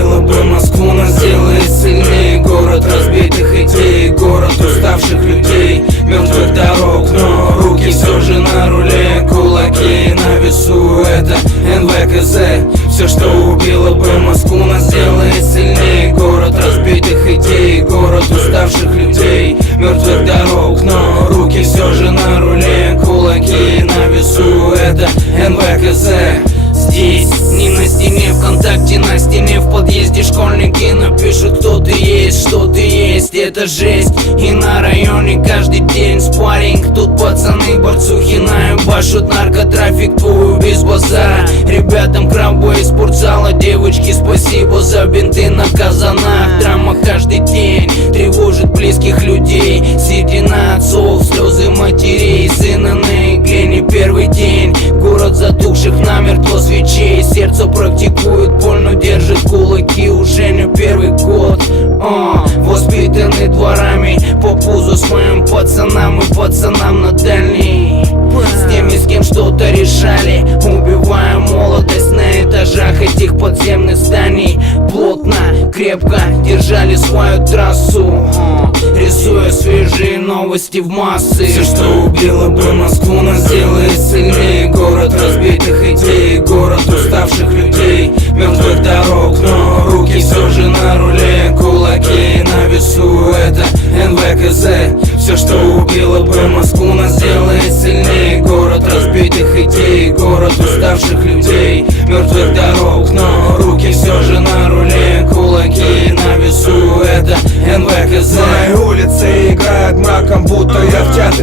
бы Москву, нас сделает сильнее Город разбитых идей, город уставших людей Мертвых дорог, но руки все же на руле Кулаки на весу, это НВКЗ. Все, что убило бы Москву, нас сделает сильнее Город разбитых идей, город уставших людей Мертвых дорог, но руки все же на руле Кулаки на весу, это НВКЗ ты есть Это жесть И на районе каждый день спарринг. Тут пацаны борцухи наебашут Наркотрафик твою без базара. Ребятам крабы из спортзала Девочки, спасибо за бинты на казанах. Драма каждый день тревожит близких людей. Седина отцов, слезы матерей. Сына на игле не первый день. Город затухших намертво свечей. Сердце практикует боль, но держит кулаки. Уже не первый год. А, этих подземных зданий. Плотно, крепко держали свою трассу. Рисуя свежие новости в массы. Все, что убило бы Москву, нас делает сильнее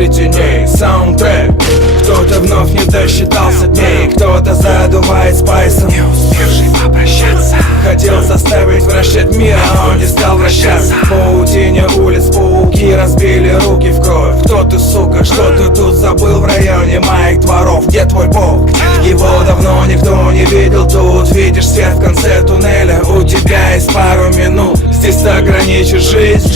теней Саундтрек. Кто-то вновь не досчитался дней. Кто-то задувает спайсом Не успевший попрощаться. Хотел заставить вращать мир, а он не стал вращаться. В паутине улиц пауки разбили руки в кровь. Кто ты, сука, что ты тут забыл в районе моих дворов? Где твой бог? Его давно никто не видел тут. Видишь свет в конце туннеля? У тебя есть пару минут. Здесь ты ограничишь жизнь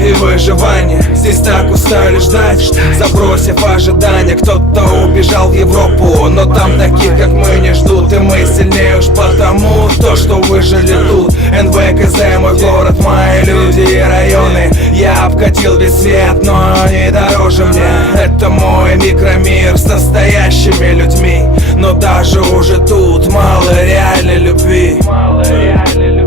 и выживание. Здесь так устали ждать Забросив ожидания Кто-то убежал в Европу. Но там таких, как мы, не ждут И мы сильнее уж потому То, что выжили тут. НВКЗ, мой город, мои люди и районы. Я обкатил весь свет, но они дороже мне. Это мой микромир с настоящими людьми. Но даже уже тут мало реальной любви. Мало реальной любви